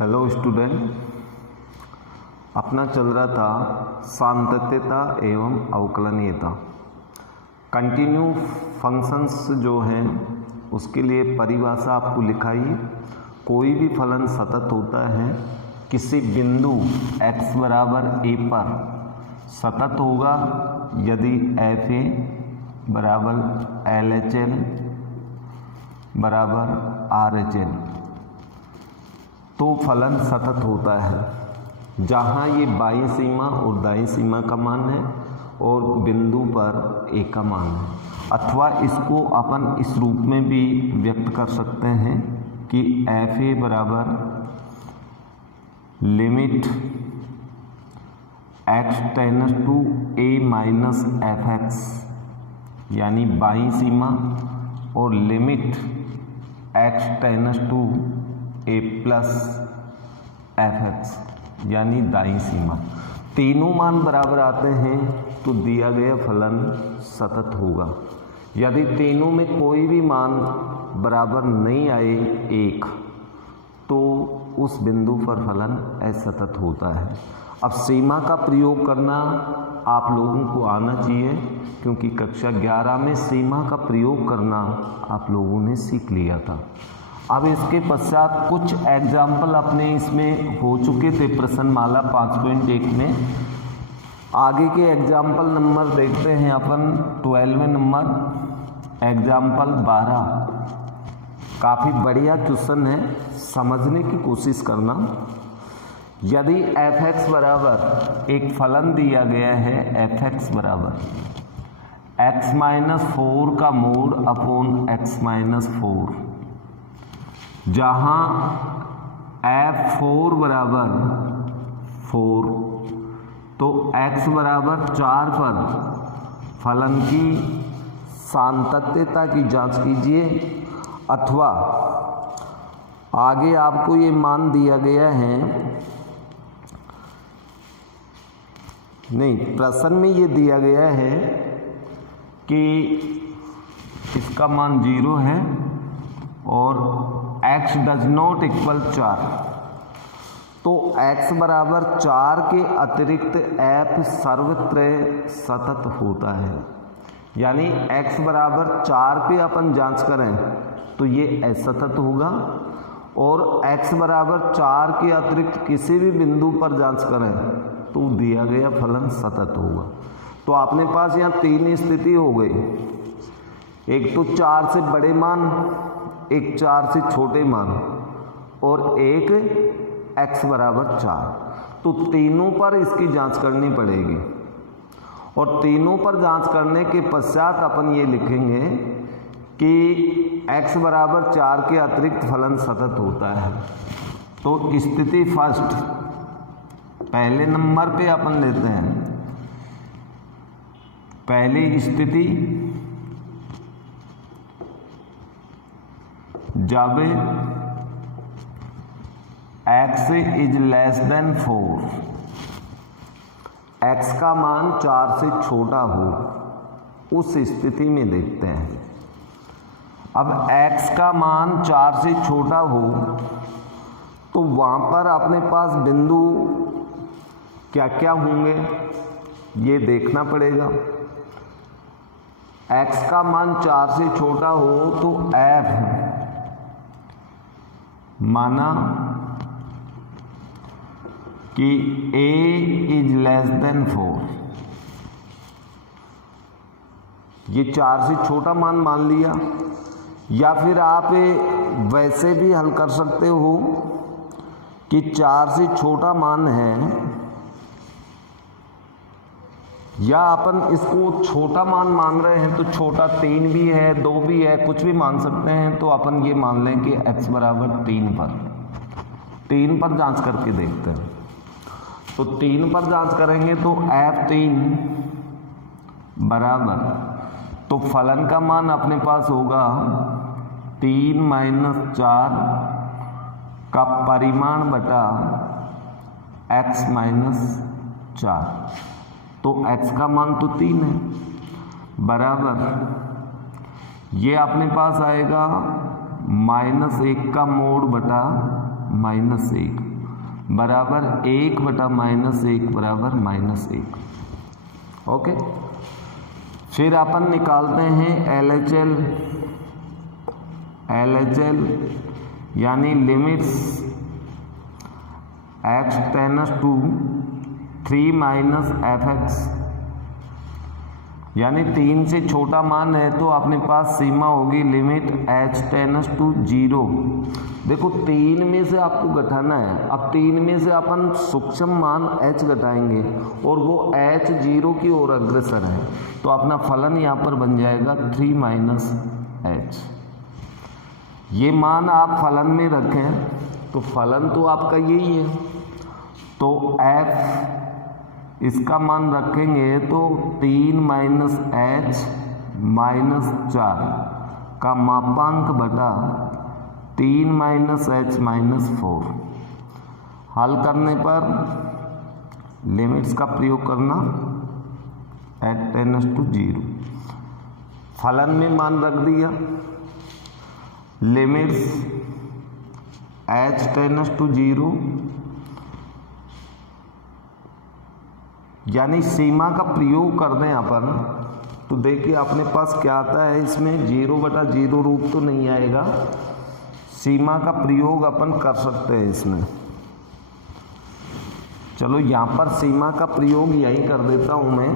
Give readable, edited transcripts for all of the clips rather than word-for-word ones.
Hello student, अपना चल रहा था सांतत्यता एवं अवकलनीयता। कंटिन्यू फंक्शंस जो हैं उसके लिए परिभाषा आपको लिखाई। कोई भी फलन सतत होता है किसी बिंदु x बराबर a पर सतत होगा यदि एफ ए बराबर LHL बराबर RHL, तो फलन सतत होता है जहाँ ये बाईं सीमा और दाईं सीमा का मान है और बिंदु पर ए का मान है। अथवा इसको अपन इस रूप में भी व्यक्त कर सकते हैं कि एफ ए बराबर limit x tends to a minus F X, यानी बाईं सीमा, और limit x tends to a plus F X, यानी दाईं सीमा। तीनों मान बराबर आते हैं तो दिया गया फलन सतत होगा। यदि तीनों में कोई भी मान बराबर नहीं आए एक, तो उस बिंदु पर फलन असतत होता है। अब सीमा का प्रयोग करना आप लोगों को आना चाहिए, क्योंकि कक्षा 11 में सीमा का प्रयोग करना आप लोगों ने सीख लिया था। अब इसके पश्चात कुछ एग्जाम्पल अपने इसमें हो चुके थे प्रश्नमाला 5.1 में। आगे के एग्जाम्पल नंबर देखते हैं अपन। 12वें नंबर एग्जाम्पल 12, काफ़ी बढ़िया क्वेश्चन है, समझने की कोशिश करना। यदि एफ एक्स बराबर एक फलन दिया गया है, एफ एक्स बराबर x माइनस 4 का मोड अपॉन x माइनस 4, जहाँ f4 बराबर 4, तो x बराबर 4 पर फलन की सांतत्यता की जांच कीजिए। अथवा आगे आपको ये मान दिया गया है, नहीं, प्रश्न में ये दिया गया है कि इसका मान 0 है और x डज नॉट इक्वल 4, तो x बराबर 4 के अतिरिक्त f सर्वत्र सतत होता है। यानी x बराबर 4 पे अपन जांच करें तो ये असतत होगा, और x बराबर 4 के अतिरिक्त किसी भी बिंदु पर जांच करें तो दिया गया फलन सतत होगा। तो अपने पास यहाँ तीन स्थिति हो गई, एक तो 4 से बड़े मान, एक 4 से छोटे मान, और एक x बराबर 4। तो तीनों पर इसकी जांच करनी पड़ेगी, और तीनों पर जांच करने के पश्चात अपन ये लिखेंगे कि x बराबर 4 के अतिरिक्त फलन सतत होता है। तो स्थिति फर्स्ट, पहले नंबर पे अपन लेते हैं। पहली स्थिति, जब x is less than 4, x का मान 4 से छोटा हो, उस स्थिति में देखते हैं। अब x का मान 4 से छोटा हो तो वहाँ पर अपने पास बिंदु क्या क्या होंगे ये देखना पड़ेगा। x का मान 4 से छोटा हो तो f माना कि a इज लेस देन 4, ये 4 से छोटा मान मान लिया। या फिर आप वैसे भी हल कर सकते हो कि 4 से छोटा मान है, या अपन इसको छोटा मान रहे हैं तो छोटा 3 भी है, 2 भी है, कुछ भी मान सकते हैं। तो अपन ये मान लें कि x बराबर 3 पर जांच करके देखते हैं। तो 3 पर जांच करेंगे तो f3 बराबर, तो फलन का मान अपने पास होगा 3 माइनस 4 का परिमाण बटा x माइनस 4, तो x का मान तो 3 है, बराबर ये अपने पास आएगा -1 का मोड बटा -1, बराबर 1/-1 बराबर -1। ओके, फिर अपन निकालते हैं LHL यानी limits x tends to 3 - fx, यानी 3 से छोटा मान है तो अपने पास सीमा होगी लिमिट h टेंड्स टू 0। देखो 3 में से आपको घटाना है, अब 3 में से अपन सूक्ष्म मान h घटाएंगे और वो h 0 की ओर अग्रसर है, तो अपना फलन यहाँ पर बन जाएगा 3 - h। ये मान आप फलन में रखें तो फलन तो आपका यही है, तो f इसका मान रखेंगे तो 3 - h - 4 का मापांक बटा 3 - h - 4। हल करने पर लिमिट्स का प्रयोग करना h टेंड्स टू 0, फलन में मान रख दिया लिमिट्स h टेंड्स टू 0, यानी सीमा का प्रयोग कर दें अपन तो देखिए अपने पास क्या आता है, इसमें 0/0 रूप तो नहीं आएगा, सीमा का प्रयोग अपन कर सकते हैं इसमें। चलो यहाँ पर सीमा का प्रयोग यही कर देता हूँ मैं।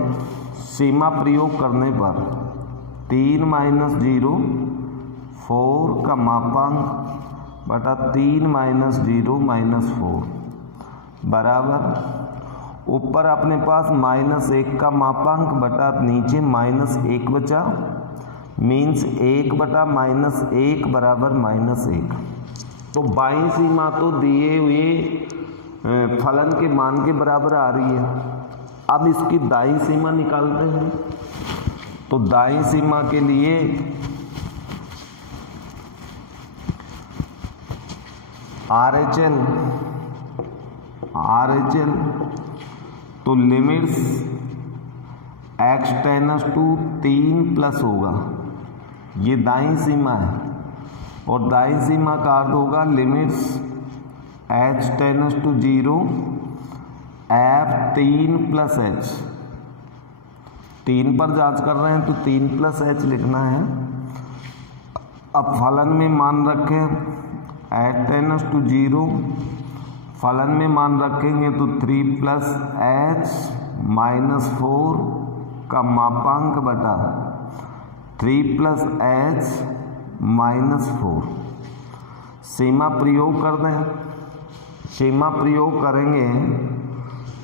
सीमा प्रयोग करने पर 3 - 0 4 का मापांक बटा 3 - 0 - 4 बराबर ऊपर अपने पास -1 का मापांक बटा नीचे -1 बचा, मीन्स 1/-1 बराबर -1। तो बाईं सीमा तो दिए हुए फलन के मान के बराबर आ रही है। अब इसकी दाईं सीमा निकालते हैं, तो दाईं सीमा के लिए RHL तो limits x tends to 3 plus होगा, ये दाईं सीमा है, और दाईं सीमा का अर्थ होगा limits h tends to 0 f 3 + h। 3 पर जांच कर रहे हैं तो 3 + h लिखना है। अब फलन में मान रखें h टेंड्स टू 0, फलन में मान रखेंगे तो 3 + h - 4 का मापांक बटा 3 + h - 4। सीमा प्रयोग कर दें, सीमा प्रयोग करेंगे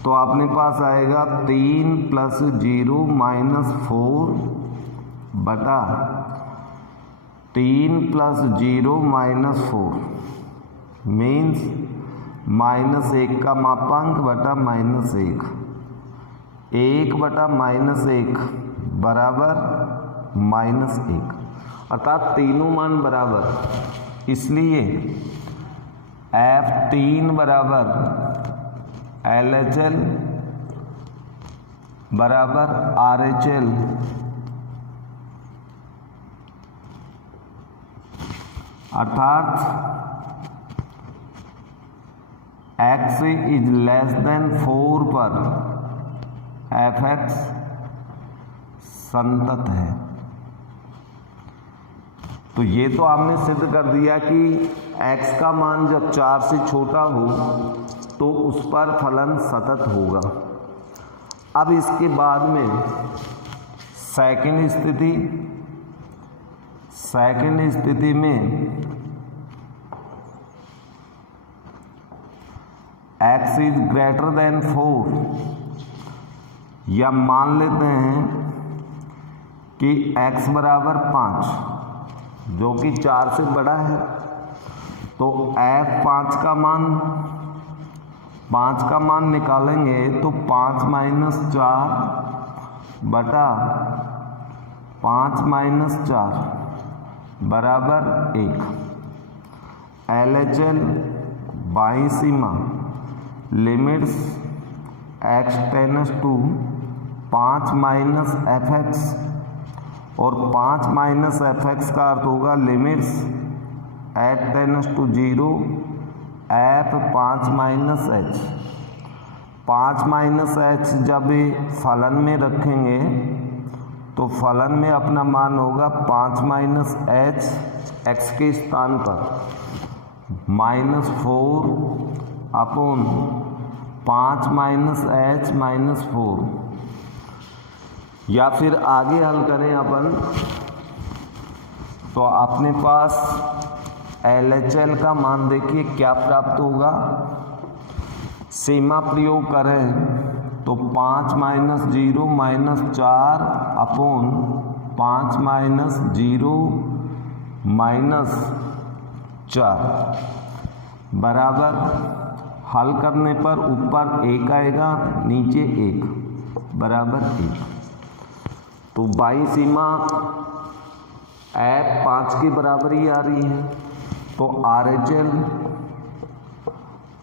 तो अपने पास आएगा 3 + 0 - 4 बटा 3 + 0 - 4 मीन्स -1 का मापांक बटा -1, 1/-1 बराबर -1, अर्थात तीनों मान बराबर। इसलिए F3 बराबर LHL बराबर RHL, अर्थात x इज लेस देन 4 पर fx संतत है। तो ये तो आपने सिद्ध कर दिया कि x का मान जब 4 से छोटा हो तो उस पर फलन सतत होगा। अब इसके बाद में सेकंड स्थिति में x इज ग्रेटर देन 4, या मान लेते हैं कि x बराबर 5 जो कि 4 से बड़ा है, तो f5 का मान निकालेंगे तो 5 - 4 बटा 5 - 4 बराबर 1। LHL बाईं सीमा limits x tends to 5 - fx, और 5 - fx का अर्थ होगा limits h tends to 0 F 5 minus H. 5 minus H जब फलन में रखेंगे तो फलन में अपना मान होगा 5 माइनस एच एक्स के स्थान पर -4 अपॉन 5 माइनस एच -4। या फिर आगे हल करें अपन तो अपने पास LHL का मान देखिए क्या प्राप्त होगा। सीमा प्रयोग करें तो 5 माइनस 0 -4 अपॉन 5 माइनस 0 -4 बराबर, हल करने पर ऊपर 1 आएगा नीचे 1 बराबर 1। तो बाई सीमा F 5 के बराबर ही आ रही है। तो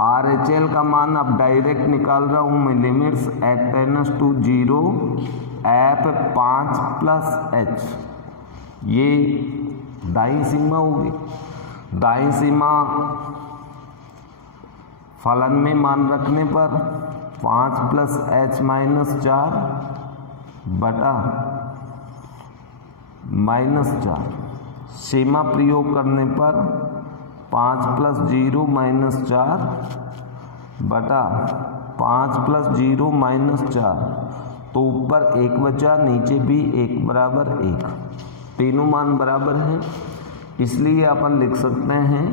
RHL का मान अब डायरेक्ट निकाल रहा हूँ मैं, limits H tends to 0 F 5 plus H, ये दाईं सीमा होगी। दाईं सीमा फलन में मान रखने पर 5 प्लस H -4 बटा -4, सीमा प्रयोग करने पर 5 प्लस 0 -4 बटा 5 प्लस 0 -4, तो ऊपर 1 बचा नीचे भी 1 बराबर 1, तीनों मान बराबर हैं, इसलिए अपन लिख सकते हैं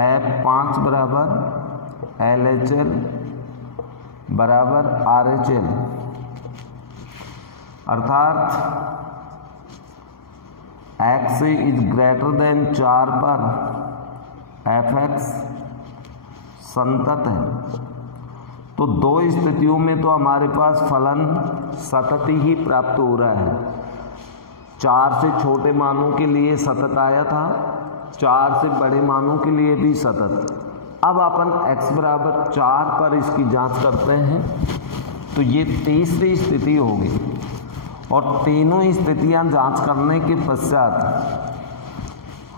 F 5 बराबर LHL बराबर RHL, अर्थात x इज ग्रेटर देन 4 पर fx संतत है। तो दो स्थितियों में तो हमारे पास फलन सतत ही प्राप्त हो रहा है। 4 से छोटे मानों के लिए सतत आया था, 4 से बड़े मानों के लिए भी सतत। अब अपन x बराबर 4 पर इसकी जांच करते हैं तो ये तीसरी स्थिति होगी, और तीनों स्थितियां जांच करने के पश्चात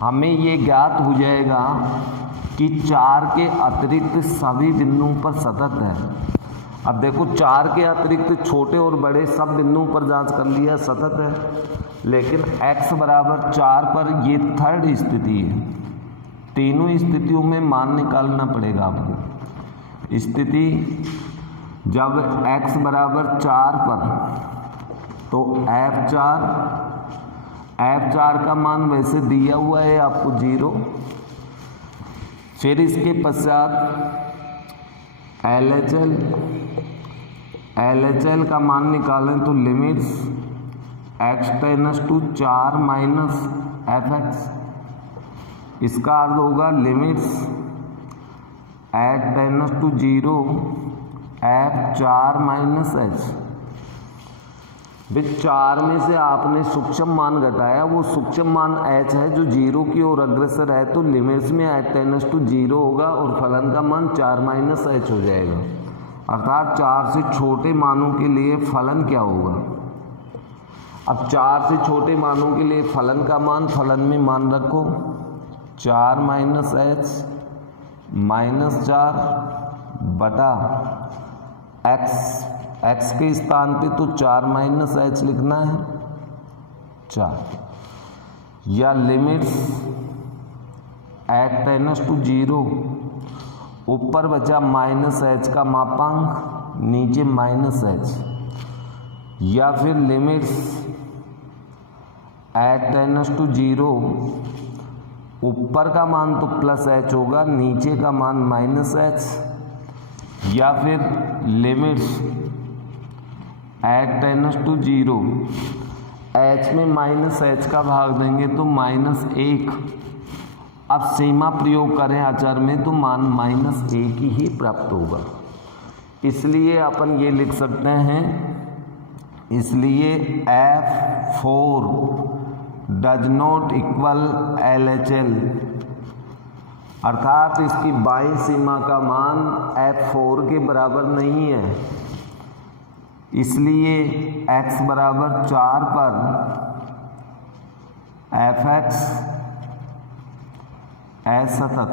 हमें ये ज्ञात हो जाएगा कि 4 के अतिरिक्त सभी बिंदुओं पर सतत है। अब देखो 4 के अतिरिक्त छोटे और बड़े सब बिंदुओं पर जांच कर लिया, सतत है, लेकिन x बराबर 4 पर ये थर्ड स्थिति है। तीनों स्थितियों में मान निकालना पड़ेगा आपको। स्थिति जब x बराबर 4 पर तो F4 का मान वैसे दिया हुआ है आपको 0, फिर इसके पश्चात LHL का मान निकालें तो limits x tends to 4 minus fx, इसका अर्थ होगा limits H tends to 0 F4 minus h। 4 में से आपने सूक्ष्म मान घटाया, वो सूक्ष्म मान h है जो 0 की ओर अग्रसर है, तो लिमिट्स में एट टेंस टू 0 होगा और फलन का मान 4 माइनस h हो जाएगा। अर्थात 4 से छोटे मानों के लिए फलन क्या होगा। अब 4 से छोटे मानों के लिए फलन का मान, फलन में मान रखो 4 माइनस h -4 बटा x के स्थान पे तो 4 माइनस h लिखना है 4, या लिमिट्स एट टेंस टू 0, ऊपर बचा माइनस h का मापांक नीचे माइनस h, या फिर लिमिट्स एट टेंस टू 0, ऊपर का मान तो प्लस h होगा नीचे का मान माइनस h, या फिर limits H tends to 0, h में माइनस h का भाग देंगे तो -1। अब सीमा प्रयोग करें अचर में तो मान -1 ही प्राप्त होगा, इसलिए अपन ये लिख सकते हैं, इसलिए F4 does not equal LHL, अर्थात इसकी बाईं सीमा का मान F4 के बराबर नहीं है, इसलिए x बराबर 4 पर fx असतत।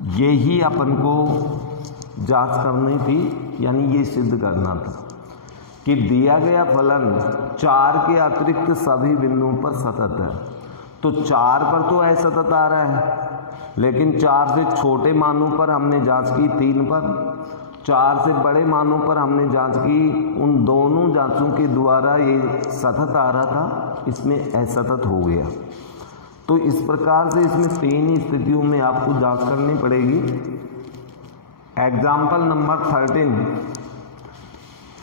यही अपन को जांच करनी थी, यानी ये सिद्ध करना था कि दिया गया फलन 4 के अतिरिक्त सभी बिंदुओं पर सतत है। तो 4 पर तो असतत आ रहा है, लेकिन 4 से छोटे मानों पर हमने जांच की 3 पर, 4 से बड़े मानों पर हमने जांच की। उन दोनों जांचों के द्वारा ये सतत आ रहा था, इसमें असतत हो गया। तो इस प्रकार से इसमें 3 स्थितियों में आपको जांच करनी पड़ेगी। एग्जाम्पल नंबर 13,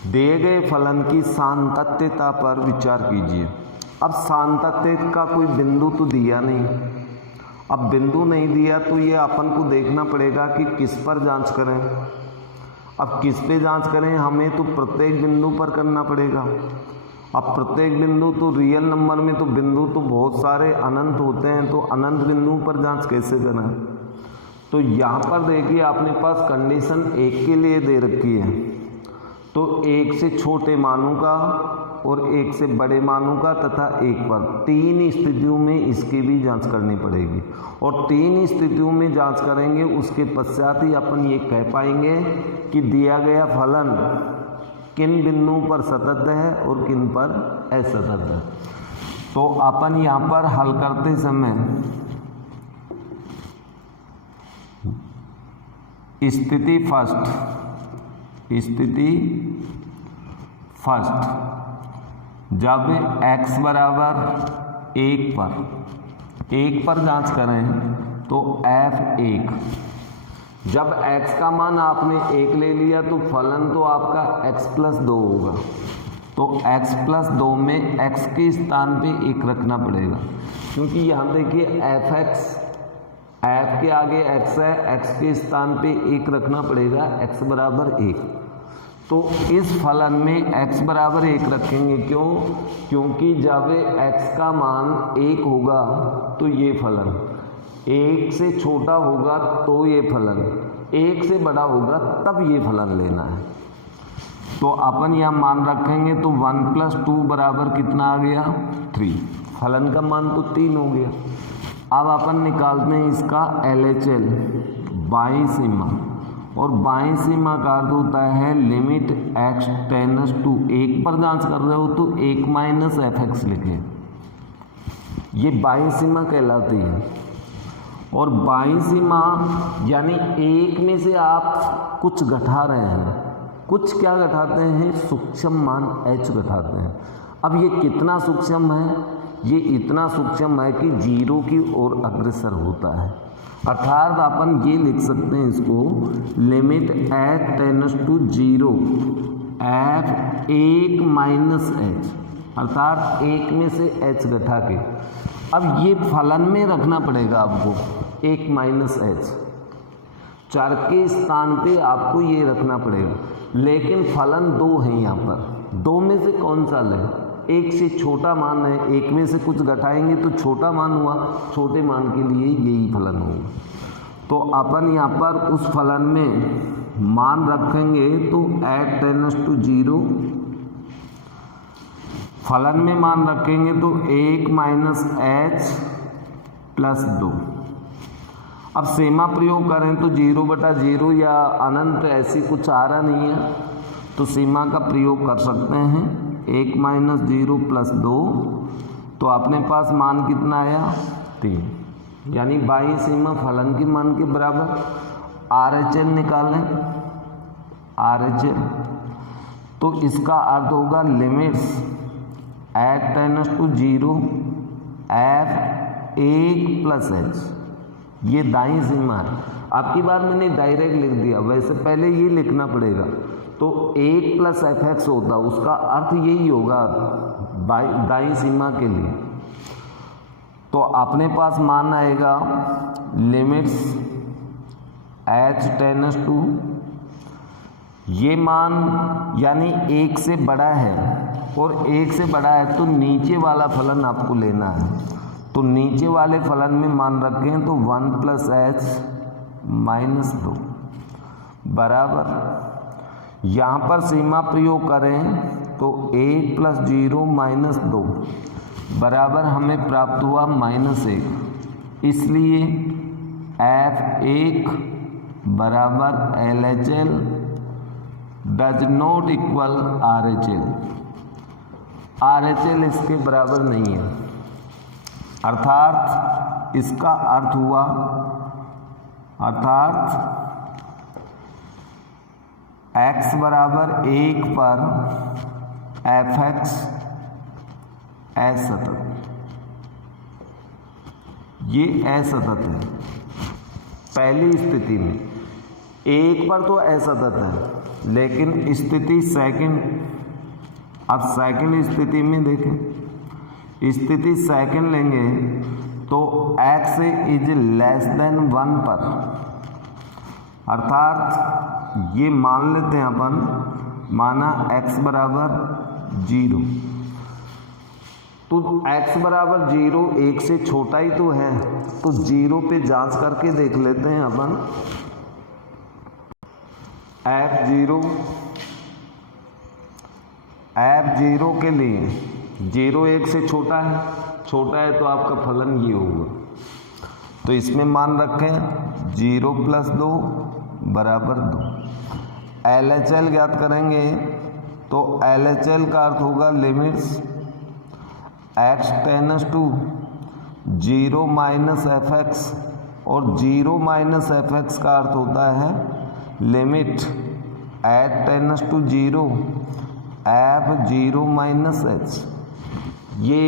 दिए गए फलन की सातत्यता पर विचार कीजिए। अब सातत्य का कोई बिंदु तो दिया नहीं, अब बिंदु नहीं दिया तो ये अपन को देखना पड़ेगा कि किस पर जांच करें। अब किस पे जांच करें, हमें तो प्रत्येक बिंदु पर करना पड़ेगा। अब प्रत्येक बिंदु तो रियल नंबर में तो बिंदु तो बहुत सारे अनंत होते हैं, तो अनंत बिंदु पर जांच कैसे करें। तो यहाँ पर देखिए अपने पास कंडीशन 1 के लिए दे रखी है, तो 1 से छोटे मानों का और 1 से बड़े मानों का तथा 1 पर 3 स्थितियों में इसकी भी जांच करनी पड़ेगी। और 3 स्थितियों में जांच करेंगे, उसके पश्चात ही अपन ये कह पाएंगे कि दिया गया फलन किन बिंदुओं पर सतत है और किन पर असतत है। तो अपन यहाँ पर हल करते समय स्थिति फर्स्ट जब x बराबर 1 पर जांच करें तो f1, जब x का मान आपने 1 ले लिया तो फलन तो आपका x+2 होगा। तो x+2 में x के स्थान पे 1 रखना पड़ेगा, क्योंकि यहाँ देखिए f के आगे x है, x के स्थान पे 1 रखना पड़ेगा, x बराबर 1। तो इस फलन में x बराबर 1 रखेंगे, क्यों? क्योंकि जब x का मान 1 होगा तो ये फलन, 1 से छोटा होगा तो ये फलन, 1 से बड़ा होगा तब ये फलन लेना है। तो अपन यहाँ मान रखेंगे तो 1+2 बराबर कितना आ गया? 3। फलन का मान तो 3 हो गया। अब अपन निकालते हैं इसका LHL, बाईं सीमा, और बाईं सीमा का अर्थ होता है लिमिट x टेंड्स टू 1 पर जांच कर रहे हो तो 1 - fx लिखे, ये बाईं सीमा कहलाती है। और बाईं सीमा यानी 1 में से आप कुछ घटा रहे हैं, कुछ क्या घटाते हैं? सूक्ष्म मान h घटाते हैं। अब ये कितना सूक्ष्म है? ये इतना सूक्ष्म है कि 0 की ओर अग्रसर होता है। अर्थात अपन ये लिख सकते हैं इसको, limit h tends to 0 f1 - h, अर्थात 1 में से h घटा के। अब ये फलन में रखना पड़ेगा आपको 1 - h, चर के स्थान पे आपको ये रखना पड़ेगा। लेकिन फलन 2 है यहाँ पर, 2 में से कौन सा लें? 1 से छोटा मान है, 1 में से कुछ घटाएंगे तो छोटा मान हुआ, छोटे मान के लिए यही फलन होगा। तो अपन यहाँ पर उस फलन में मान रखेंगे तो h टेंड्स टू 0, फलन में मान रखेंगे तो 1 - h + 2। अब सीमा प्रयोग करें तो 0/0 या अनंत ऐसी कुछ आ रहा नहीं है, तो सीमा का प्रयोग कर सकते हैं। 1 - 0 + 2, तो अपने पास मान कितना आया? 3, यानी बाईं सीमा फलन के मान के बराबर। RHL निकालें, RHL, तो इसका अर्थ होगा limits h tends to 0 f1 + h, ये दाईं सीमा है। आपकी बार मैंने डायरेक्ट लिख दिया, वैसे पहले ये लिखना पड़ेगा। तो 1 + fx होता, उसका अर्थ यही होगा दाईं सीमा के लिए। तो अपने पास मान आएगा लिमिट्स h टेंड्स टू, ये मान यानी 1 से बड़ा है, और 1 से बड़ा है तो नीचे वाला फलन आपको लेना है। तो नीचे वाले फलन में मान रखें तो 1 + h - 2 बराबर, यहाँ पर सीमा प्रयोग करें तो 1 + 0 - 2 बराबर हमें प्राप्त हुआ -1। इसलिए F1 बराबर LHL does not equal RHL। RHL इसके बराबर नहीं है, अर्थात इसका अर्थ हुआ, x बराबर 1 पर fx असतत, ये असतत है। पहली स्थिति में 1 पर तो असतत है, लेकिन स्थिति सेकंड, अब सेकंड स्थिति में देखें, स्थिति सेकंड लेंगे तो x इज लेस देन 1 पर, अर्थात ये मान लेते हैं अपन, माना x बराबर 0, तो x बराबर 0 1 से छोटा ही तो है, तो 0 पे जांच करके देख लेते हैं अपन। F0 के लिए 0 1 से छोटा है तो आपका फलन ये होगा। तो इसमें मान रखें 0 + 2 बराबर 2। LHL ज्ञात करेंगे तो LHL का अर्थ होगा limits x tends to 0 - fx, और 0 - fx का अर्थ होता है limit h tends to 0 f0 - h। ये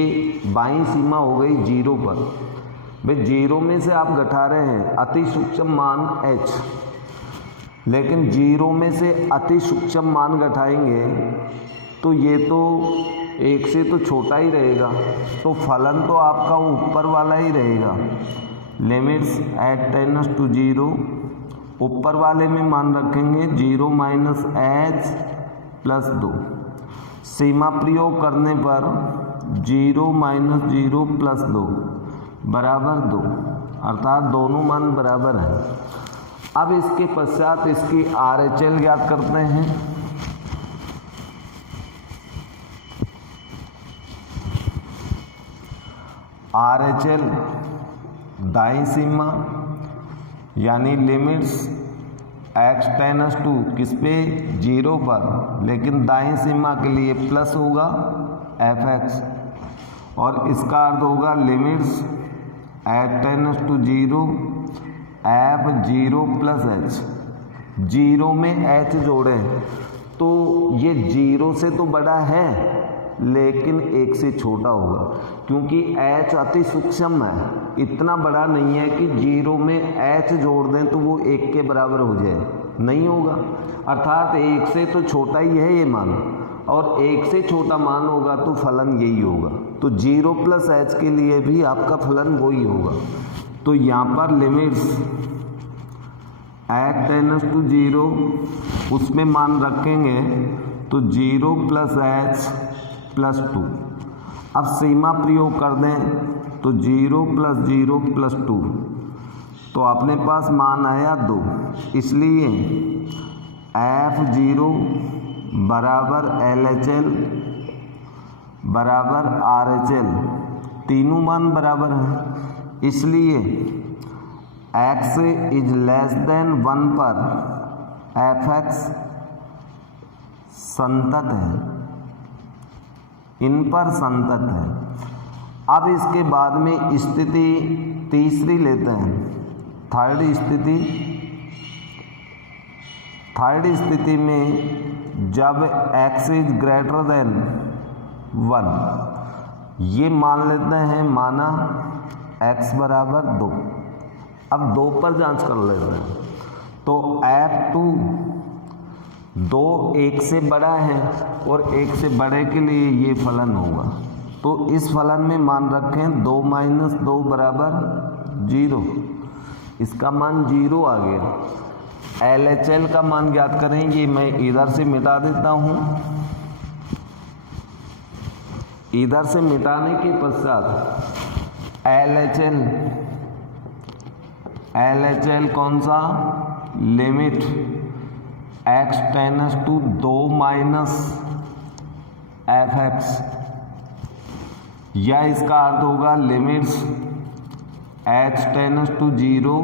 बाईं सीमा हो गई 0 पर। भाई 0 में से आप घटा रहे हैं अति सूक्ष्म मान h, लेकिन 0 में से अति सूक्ष्म मान घटाएंगे तो ये तो 1 से तो छोटा ही रहेगा, तो फलन तो आपका ऊपर वाला ही रहेगा। लिमिट्स h टेंड्स टू 0, ऊपर वाले में मान रखेंगे 0 - h + 2। सीमा प्रयोग करने पर 0 - 0 + 2 बराबर 2, अर्थात दोनों मान बराबर हैं। अब इसके पश्चात इसकी RHL ज्ञात करते हैं। RHL दाईं सीमा यानी लिमिट्स x टेंड्स टू किस पे 0 पर, लेकिन दाईं सीमा के लिए प्लस होगा fx, और इसका अर्थ होगा limits h tends to 0 f0 + h। 0 में h जोड़ें तो ये 0 से तो बड़ा है लेकिन 1 से छोटा होगा, क्योंकि h अति सूक्ष्म है, इतना बड़ा नहीं है कि 0 में h जोड़ दें तो वो 1 के बराबर हो जाए, नहीं होगा। अर्थात 1 से तो छोटा ही है ये मान, और 1 से छोटा मान होगा तो फलन यही होगा। तो 0 + h के लिए भी आपका फलन वही होगा। तो यहाँ पर लिमिट्स h टेंड्स टू 0, उसमें मान रखेंगे तो 0 + h + 2। अब सीमा प्रयोग कर दें तो 0 + 0 + 2, तो अपने पास मान आया 2, इसलिए F0 बराबर LHL बराबर RHL, तीनों मान बराबर हैं, इसलिए x इज लेस देन 1 पर fx संतत है, इन पर संतत है। अब इसके बाद में स्थिति तीसरी लेते हैं, थर्ड स्थिति में जब x इज ग्रेटर देन 1, ये मान लेते हैं, माना x बराबर 2। अब 2 पर जांच कर लेते हैं तो F2 2 1 से बड़ा है और 1 से बड़े के लिए ये फलन होगा। तो इस फलन में मान रखें 2 - 2 बराबर 0, इसका मान 0 आ गया। LHL का मान ज्ञात करें, ये मैं इधर से मिटा देता हूँ। इधर से मिटाने के पश्चात LHL कौन सा, limit x tends to 2 - fx, या इसका अर्थ होगा limits h tends to 0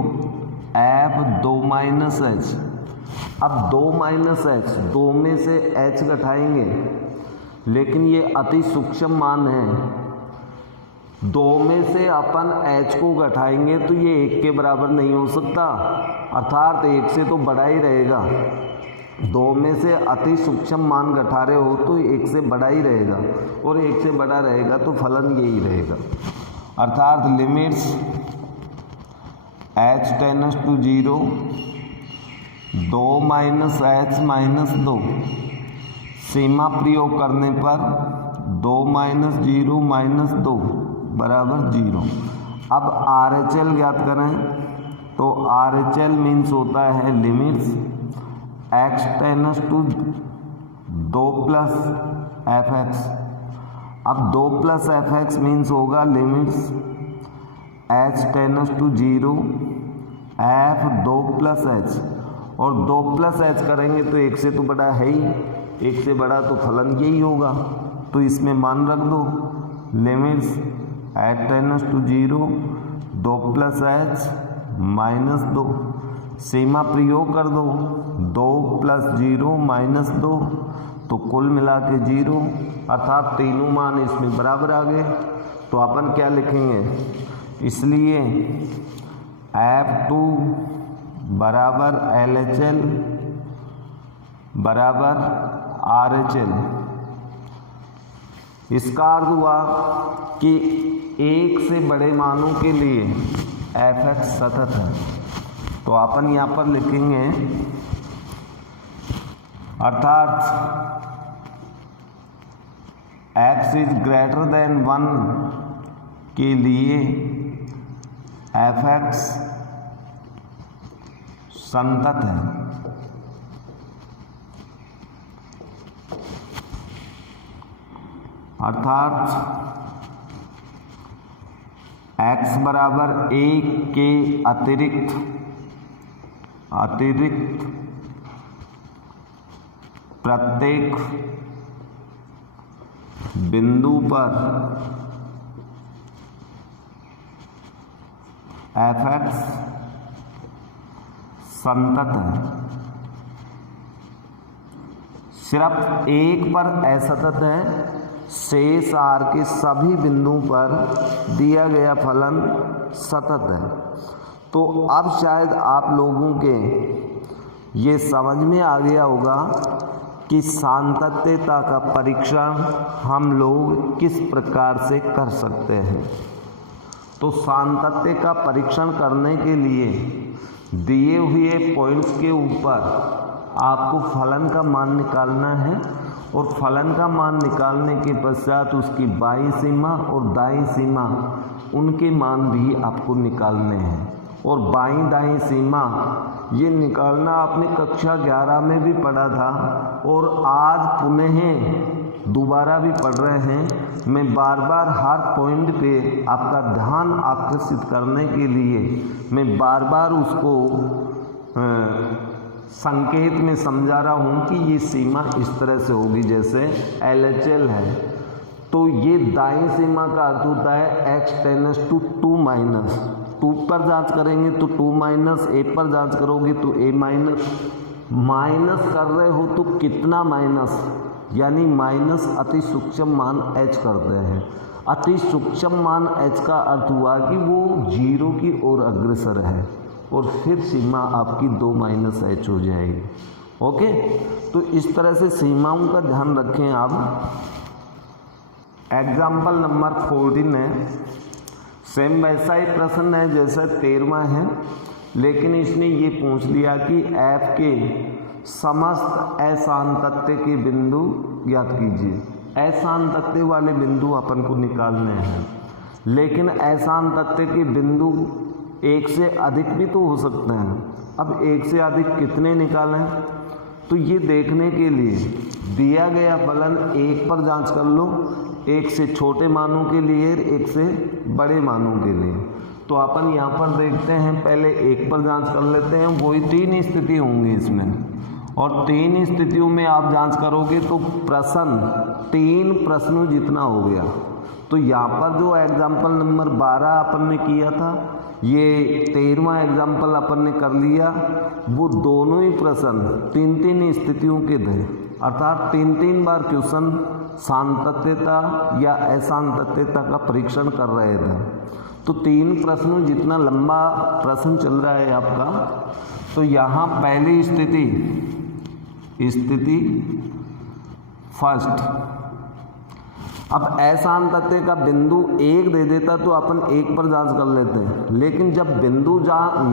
f 2 minus h। अब 2 माइनस एच, 2 में से h घटाएंगे, लेकिन ये अति सूक्ष्म मान है। 2 में से अपन h को घटाएंगे तो ये 1 के बराबर नहीं हो सकता, अर्थात 1 से तो बड़ा ही रहेगा। 2 में से अति सूक्ष्म मान घटा रहे हो तो 1 से बड़ा ही रहेगा, और 1 से बड़ा रहेगा तो फलन यही रहेगा। अर्थात limits h tends to 0 2 minus H minus 2, सीमा प्रयोग करने पर 2 माइनस 0 माइनस 2 बराबर 0। अब RHL ज्ञात करें तो RHL मीन्स होता है limits x tends to 2 plus fx। अब 2 प्लस fx मीन्स होगा limits h tends to 0 f 2 plus h, और 2 प्लस h करेंगे तो 1 से तो बड़ा है ही, 1 से बड़ा तो फलन यही होगा, तो इसमें मान रख दो limits h tends to 0 2 plus h minus 2, सीमा प्रयोग कर दो 2 प्लस 0 माइनस 2, तो कुल मिला के 0, अर्थात तीनों मान इसमें बराबर आ गए। तो अपन क्या लिखेंगे, इसलिए F2 बराबर LHL बराबर RHL। इसका अर्थ हुआ कि 1 से बड़े मानों के लिए fx सतत है। तो अपन यहाँ पर लिखेंगे, अर्थात x इज ग्रेटर देन 1 के लिए fx संतत है। अर्थात x बराबर 1 के अतिरिक्त प्रत्येक बिंदु पर fx संतत है। सिर्फ 1 पर असतत है, शेष r के सभी बिंदुओं पर दिया गया फलन सतत है। तो अब शायद आप लोगों के ये समझ में आ गया होगा कि सातत्यता का परीक्षण हम लोग किस प्रकार से कर सकते हैं। तो सातत्य का परीक्षण करने के लिए दिए हुए पॉइंट्स के ऊपर आपको फलन का मान निकालना है, और फलन का मान निकालने के पश्चात उसकी बाईं सीमा और दाईं सीमा उनके मान भी आपको निकालने हैं। और बाईं दाईं सीमा ये निकालना आपने कक्षा 11 में भी पढ़ा था, और आज पुनः दोबारा भी पढ़ रहे हैं। मैं बार बार हर पॉइंट पे आपका ध्यान आकर्षित करने के लिए मैं बार बार उसको संकेत में समझा रहा हूँ कि ये सीमा इस तरह से होगी, जैसे LHL है तो ये दाईं सीमा का अर्थ होता है x टेंस टू 2 माइनस, 2 पर जांच करेंगे तो 2 माइनस, a पर जांच करोगे तो a माइनस। माइनस कर रहे हो तो कितना माइनस, यानी माइनस अति सूक्ष्म मान h करते हैं। अति सूक्ष्म मान h का अर्थ हुआ कि वो 0 की ओर अग्रसर है, और फिर सीमा आपकी 2 माइनस h हो जाएगी। ओके, तो इस तरह से सीमाओं का ध्यान रखें आप। एग्जाम्पल नंबर 14 है, सेम वैसा ही प्रश्न है जैसा 13वां है, लेकिन इसने ये पूछ लिया कि f के समस्त असांतत्य के बिंदु ज्ञात कीजिए। असांतत्य वाले बिंदु अपन को निकालने हैं, लेकिन असांतत्य के बिंदु 1 से अधिक भी तो हो सकते हैं। अब 1 से अधिक कितने निकालें, तो ये देखने के लिए दिया गया फलन 1 पर जांच कर लो, 1 से छोटे मानों के लिए, 1 से बड़े मानों के लिए। तो अपन यहाँ पर देखते हैं, पहले 1 पर जांच कर लेते हैं। वही 3 स्थिति होंगी इसमें, और 3 स्थितियों में आप जांच करोगे तो प्रश्न 3 प्रश्नों जितना हो गया। तो यहाँ पर जो एग्जाम्पल नंबर 12 अपन ने किया था, ये 13वां एग्जाम्पल अपन ने कर लिया। वो दोनों ही प्रश्न 3-3 स्थितियों के थे, अर्थात 3-3 बार क्वेश्चन सातत्यता या असातत्यता का परीक्षण कर रहे थे। तो 3 प्रश्नों जितना लंबा प्रश्न चल रहा है आपका, तो यहाँ पहली स्थिति फर्स्ट, अब असातत्य का बिंदु 1 दे देता तो अपन 1 पर जांच कर लेते हैं, लेकिन जब बिंदु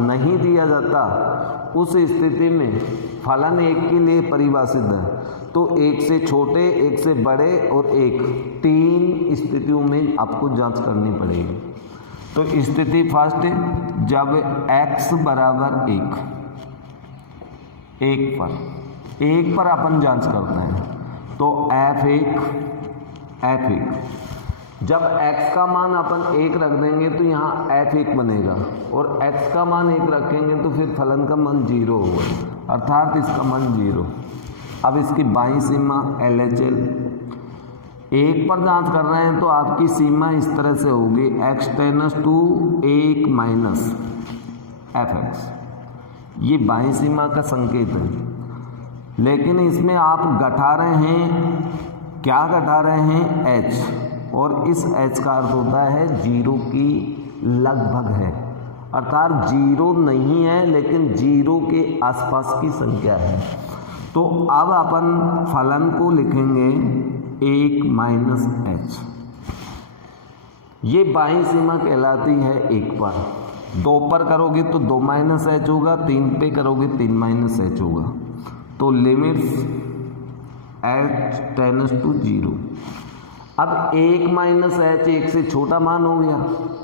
नहीं दिया जाता उस स्थिति में फलन 1 के लिए परिभाषित है, तो 1 से छोटे, 1 से बड़े और 1, 3 स्थितियों में आपको जांच करनी पड़ेगी। तो स्थिति फर्स्ट, जब x बराबर 1 पर अपन जांच करते हैं, तो f1 जब x का मान अपन 1 रख देंगे तो यहाँ f1 बनेगा, और x का मान 1 रखेंगे तो फिर फलन का मान 0 होगा, अर्थात इसका मान 0। अब इसकी बाईं सीमा LHL 1 पर जांच कर रहे हैं, तो आपकी सीमा इस तरह से होगी x tends to 1 minus fx, ये बाईं सीमा का संकेत है। लेकिन इसमें आप घटा रहे हैं, क्या घटा रहे हैं? h, और इस h का अर्थ होता है 0 की लगभग है, अर्थात 0 नहीं है लेकिन 0 के आसपास की संख्या है। तो अब अपन फलन को लिखेंगे 1 माइनस h, ये बाईं सीमा कहलाती है 1 पर। 2 पर करोगे तो 2 माइनस h होगा, 3 पे करोगे 3 माइनस h होगा। तो लिमिट्स h टेंड्स टू 0। अब 1 माइनस h 1 से छोटा मान हो गया,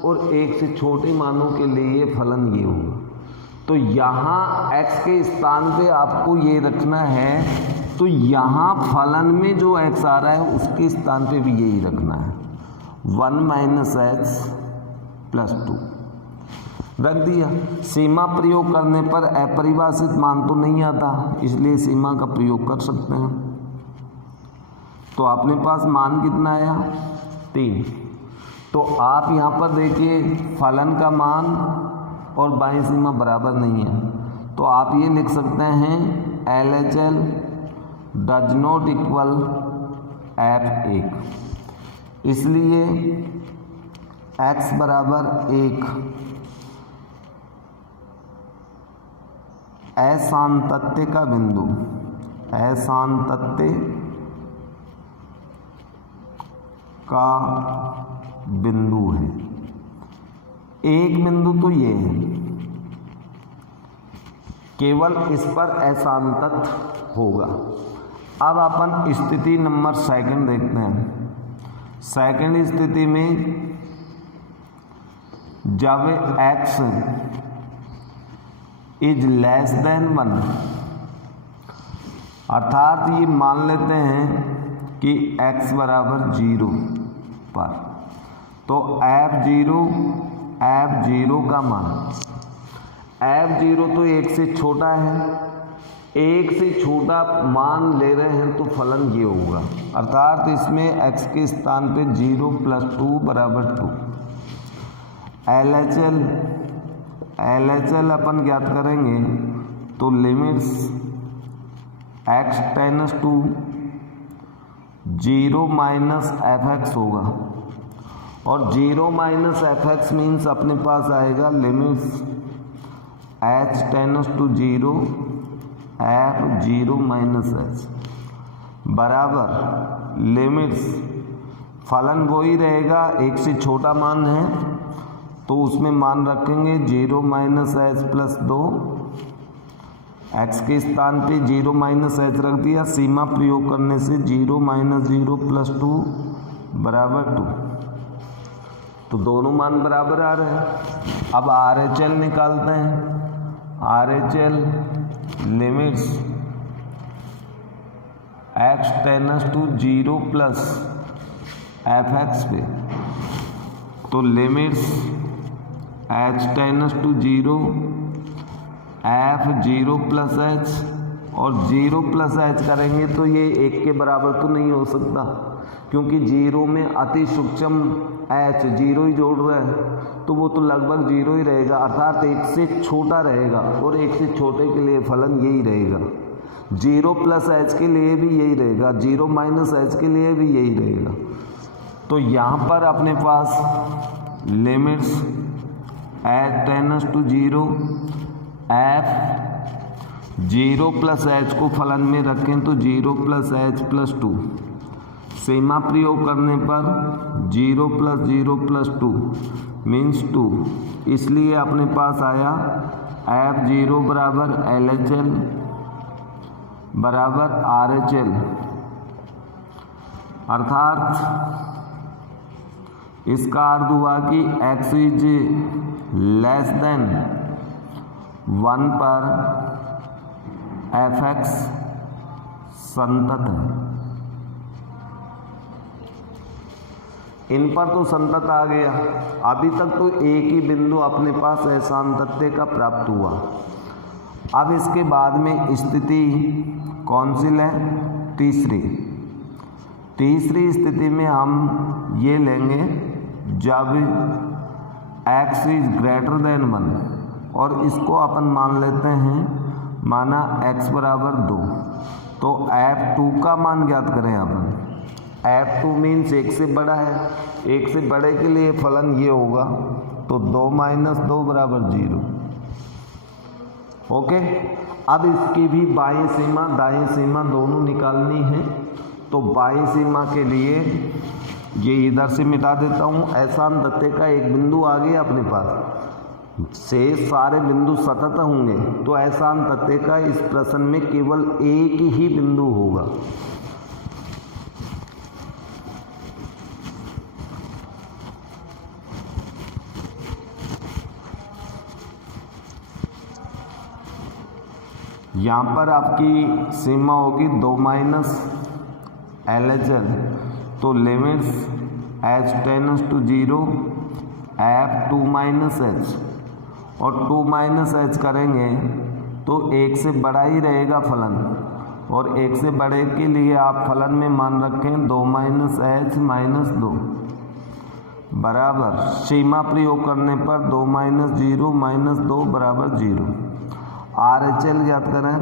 और 1 से छोटे मानों के लिए फलन ये होगा। तो यहाँ x के स्थान पे आपको ये रखना है, तो यहाँ फलन में जो x आ रहा है उसके स्थान पे भी यही रखना है, 1 माइनस h प्लस 2 रख दिया। सीमा प्रयोग करने पर अपरिभाषित मान तो नहीं आता, इसलिए सीमा का प्रयोग कर सकते हैं। तो अपने पास मान कितना आया? 3। तो आप यहाँ पर देखिए फलन का मान और बाईं सीमा बराबर नहीं है, तो आप ये लिख सकते हैं LHL does not equal f1, इसलिए x बराबर 1 असातत्य का बिंदु, असातत्य का बिंदु है। एक बिंदु तो ये है, केवल इस पर असातत्य होगा। अब अपन स्थिति नंबर 2 देखते हैं। सेकंड स्थिति में जब x इज लेस देन 1, अर्थात ये मान लेते हैं कि x बराबर 0 पर, तो f0 का मान, f0 तो 1 से छोटा है, 1 से छोटा मान ले रहे हैं तो फलन ये होगा, अर्थात इसमें x के स्थान पे 0 प्लस 2 बराबर 2। LHL अपन ज्ञात करेंगे, तो limits x tends to 0 minus fx होगा, और 0 माइनस fx मीन्स अपने पास आएगा limits h tends to 0 f0 minus h बराबर लिमिट्स, फलन वही रहेगा, 1 से छोटा मान है तो उसमें मान रखेंगे 0 माइनस h प्लस 2, x के स्थान पे 0 माइनस h रख दिया, सीमा प्रयोग करने से 0 माइनस 0 प्लस 2 बराबर 2, तो दोनों मान बराबर आ रहे हैं। अब RHL निकालते हैं। RHL limits x tends to 0 plus fx पे, तो limits h tends to 0 f0 plus h, और 0 प्लस h करेंगे तो ये 1 के बराबर तो नहीं हो सकता, क्योंकि 0 में अति सूक्ष्म h 0 ही जोड़ रहा है, तो वो तो लगभग 0 ही रहेगा, अर्थात 1 से छोटा रहेगा, और 1 से छोटे के लिए फलन यही रहेगा। 0 प्लस एच के लिए भी यही रहेगा, 0 माइनस एच के लिए भी यही रहेगा। तो यहाँ पर अपने पास limits H tends to 0 F 0 plus h को फलन में रखें तो 0 प्लस एच प्लस 2, सीमा प्रयोग करने पर 0 प्लस 0 प्लस 2 मीन्स 2, इसलिए अपने पास आया F0 बराबर LHL बराबर RHL, अर्थात इसका अर्थ हुआ कि x इज लेस देन 1 पर fx संतत है। इन पर तो संतत आ गया। अभी तक तो एक ही बिंदु अपने पास असांतत्य का प्राप्त हुआ। अब इसके बाद में स्थिति कौन सी है? तीसरी स्थिति में हम ये लेंगे जब x इज ग्रेटर देन 1 और इसको अपन मान लेते हैं माना x बराबर 2, तो F2 का मान ज्ञात करें अपन। F2 मीन्स 1 से बड़ा है, 1 से बड़े के लिए फलन ये होगा, तो 2 माइनस 2 बराबर 0। ओके, अब इसकी भी बाईं सीमा दाईं सीमा दोनों निकालनी है। तो बाईं सीमा के लिए ये इधर से मिटा देता हूँ। असांतत्य का एक बिंदु आ गया अपने पास, शेष सारे बिंदु सतत होंगे, तो असांतत्य का इस प्रश्न में केवल एक ही बिंदु होगा। यहाँ पर आपकी सीमा होगी 2 माइनस LHL, तो limits h tends to 0 F2 minus h, और 2 माइनस h करेंगे तो 1 से बड़ा ही रहेगा फलन, और 1 से बड़े के लिए आप फलन में मान रखें 2 माइनस h माइनस 2 बराबर सीमा प्रयोग करने पर 2 माइनस 0 माइनस 2 बराबर 0। RHL ज्ञात करें।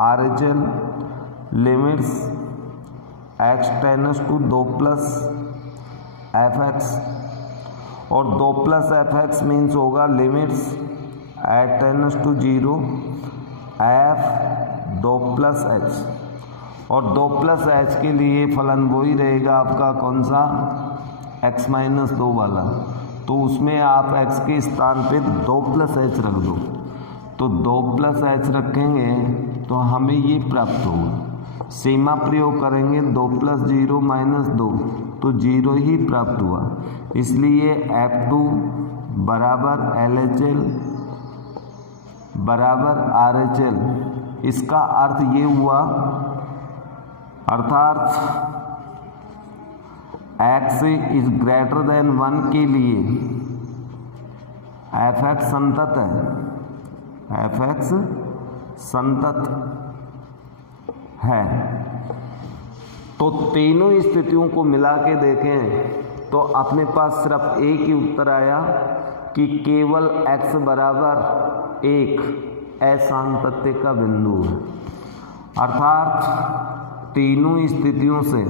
RHL limits x tends to 2 plus fx, और 2 प्लस fx मीन्स होगा limits h tends to 0 f 2 plus h, और 2 प्लस h के लिए फलन वही रहेगा आपका कौन सा? x माइनस 2 वाला, तो उसमें आप x के स्थान पे 2 प्लस h रख दो, तो 2 प्लस h रखेंगे तो हमें ये प्राप्त होगा। सीमा प्रयोग करेंगे 2 प्लस 0 माइनस 2, तो 0 ही प्राप्त हुआ, इसलिए F2 बराबर LHL बराबर RHL। इसका अर्थ ये हुआ, अर्थात x इज ग्रेटर देन 1 के लिए fx संतत है, fx संतत है। तो तीनों स्थितियों को मिला के देखें तो अपने पास सिर्फ एक ही उत्तर आया कि केवल x बराबर 1 असांतत्य का बिंदु है, अर्थात तीनों स्थितियों से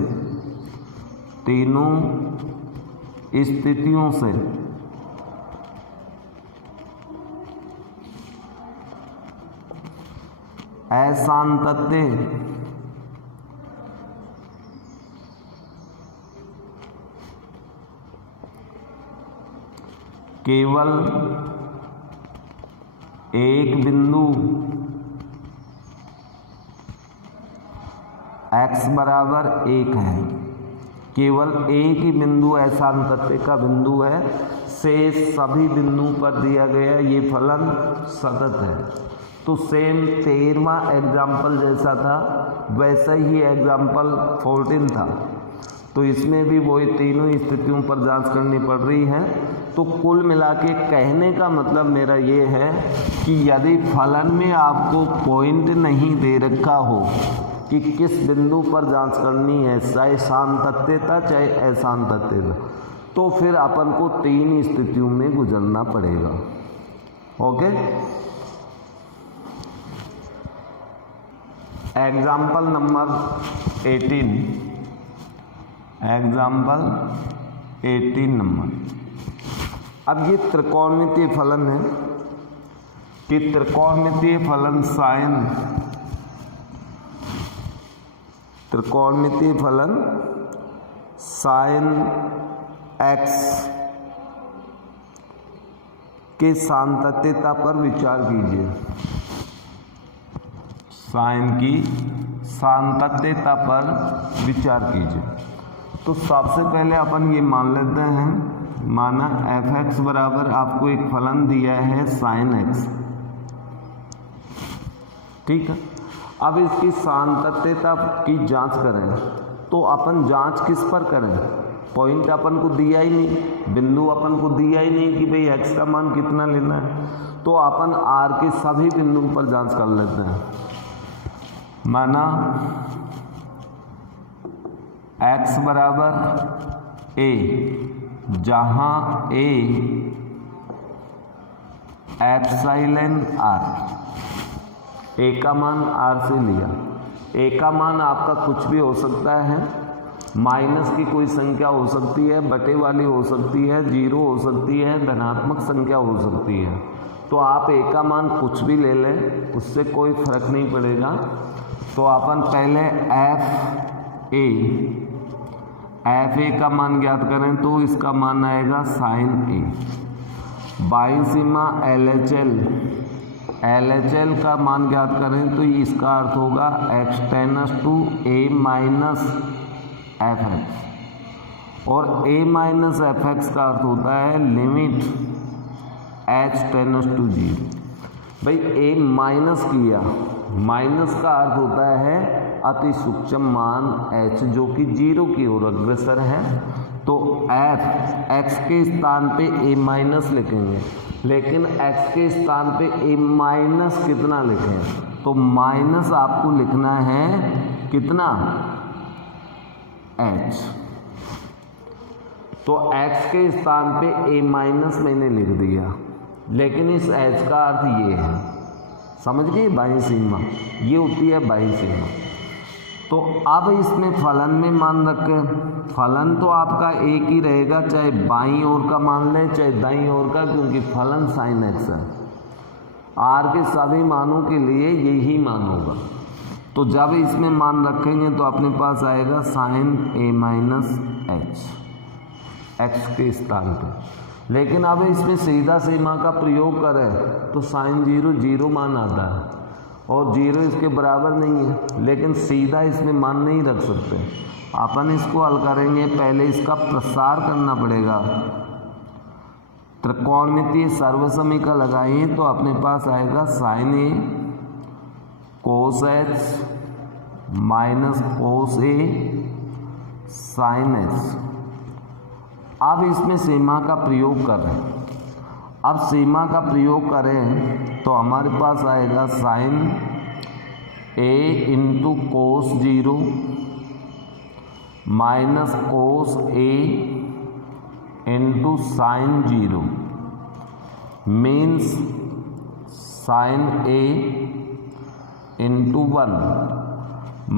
असांतत्य केवल एक बिंदु x बराबर 1 है, केवल एक ही बिंदु असांतत्य का बिंदु है, शेष सभी बिंदुओं पर दिया गया ये फलन सतत है। तो सेम 13वां एग्जाम्पल जैसा था वैसा ही एग्जाम्पल 14 था, तो इसमें भी वही तीनों स्थितियों पर जांच करनी पड़ रही है। तो कुल मिला के कहने का मतलब मेरा ये है कि यदि फलन में आपको पॉइंट नहीं दे रखा हो कि किस बिंदु पर जांच करनी है, चाहे सान्तत्यता चाहे असांतत्यता, तो फिर अपन को 3 स्थितियों में गुजरना पड़ेगा। Okay, example number 18, example 18 number. अब ये त्रिकोणमितीय फलन है कि त्रिकोणमितीय फलन साइन x के सातत्यता पर विचार कीजिए। साइन की सातत्यता पर विचार कीजिए। तो सबसे पहले अपन ये मान लेते हैं, माना f(x) बराबर आपको एक फलन दिया है साइन x, ठीक है। अब इसकी सातत्यता की जांच करें, तो अपन जांच किस पर करें? पॉइंट अपन को दिया ही नहीं, बिंदु अपन को दिया ही नहीं कि भाई x का मान कितना लेना है, तो अपन r के सभी बिंदुओं पर जांच कर लेते हैं। माना x बराबर a, जहाँ a एप्सिलॉन r, a का मान r से लिया। a का मान आपका कुछ भी हो सकता है, माइनस की कोई संख्या हो सकती है, बटे वाली हो सकती है, 0 हो सकती है, धनात्मक संख्या हो सकती है। तो आप a का मान कुछ भी ले लें, उससे कोई फर्क नहीं पड़ेगा। तो अपन पहले एफ ए का मान ज्ञात करें, तो इसका मान आएगा साइन a। बाई सीमा एल एच एल का मान ज्ञात करें, तो इसका अर्थ होगा x tends to a minus F X, और a माइनस एफ एक्स का अर्थ होता है लिमिट h टेंड्स टू 0। भाई a माइनस किया, माइनस का अर्थ होता है अति सूक्ष्म मान h जो कि 0 की ओर अग्रसर है। तो f x के स्थान पे a माइनस लिखेंगे, लेकिन x के स्थान पे a माइनस कितना लिखें? तो माइनस आपको लिखना है कितना? h। तो x के स्थान पे a माइनस मैंने लिख दिया, लेकिन इस h का अर्थ ये है, समझ गए? बाह्य सीमा ये होती है बाह्य सीमा। तो अब इसमें फलन में मान रखें, फलन तो आपका एक ही रहेगा, चाहे बाईं ओर का मान लें चाहे दाईं ओर का, क्योंकि फलन साइन x है। r के सभी मानों के लिए यही मान होगा। तो जब इसमें मान रखेंगे तो अपने पास आएगा sine a minus h x के स्थान पे। लेकिन अब इसमें सीधा सीमा का प्रयोग करें तो साइन 0 मान आता है, और 0 इसके बराबर नहीं है, लेकिन सीधा इसमें मान नहीं रख सकते। अपन इसको हल करेंगे, पहले इसका प्रसार करना पड़ेगा। त्रिकोणमितीय सर्वसमीकरण लगाइए तो अपने पास आएगा sine a cos h minus cos a sine h। अब इसमें सीमा का प्रयोग कर रहे हैं। अब सीमा का प्रयोग करें तो हमारे पास आएगा sine a into cos 0 minus cos a into sine 0 means sine a into 1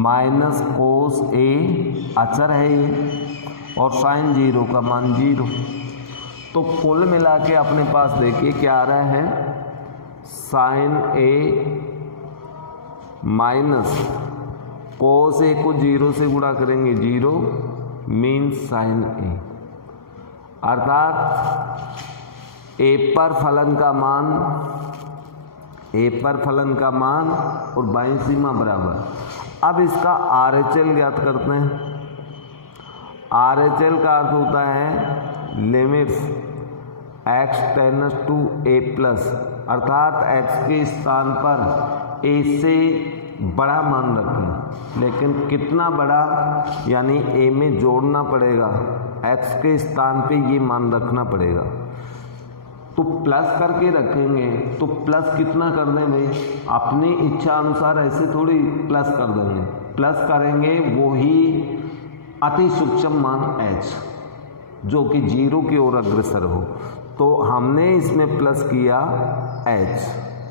minus cos a अचर है ये, और साइन 0 का मान 0। तो कुल मिला के अपने पास देखिए क्या आ रहा है, sine a minus cos a को 0 से गुणा करेंगे 0 मीन्स साइन a, अर्थात a पर फलन का मान और बाईं सीमा बराबर। अब इसका RHL ज्ञात करते हैं। RHL का अर्थ होता है limits x tends to a plus, अर्थात x के स्थान पर a से बड़ा मान रखें, लेकिन कितना बड़ा, यानी a में जोड़ना पड़ेगा, x के स्थान पे ये मान रखना पड़ेगा। तो प्लस करके रखेंगे, तो प्लस कितना कर दें भाई? अपनी इच्छा अनुसार ऐसे थोड़ी प्लस कर देंगे, प्लस करेंगे वो ही अति सूक्ष्म मान h, जो कि 0 की ओर अग्रसर हो। तो हमने इसमें प्लस किया h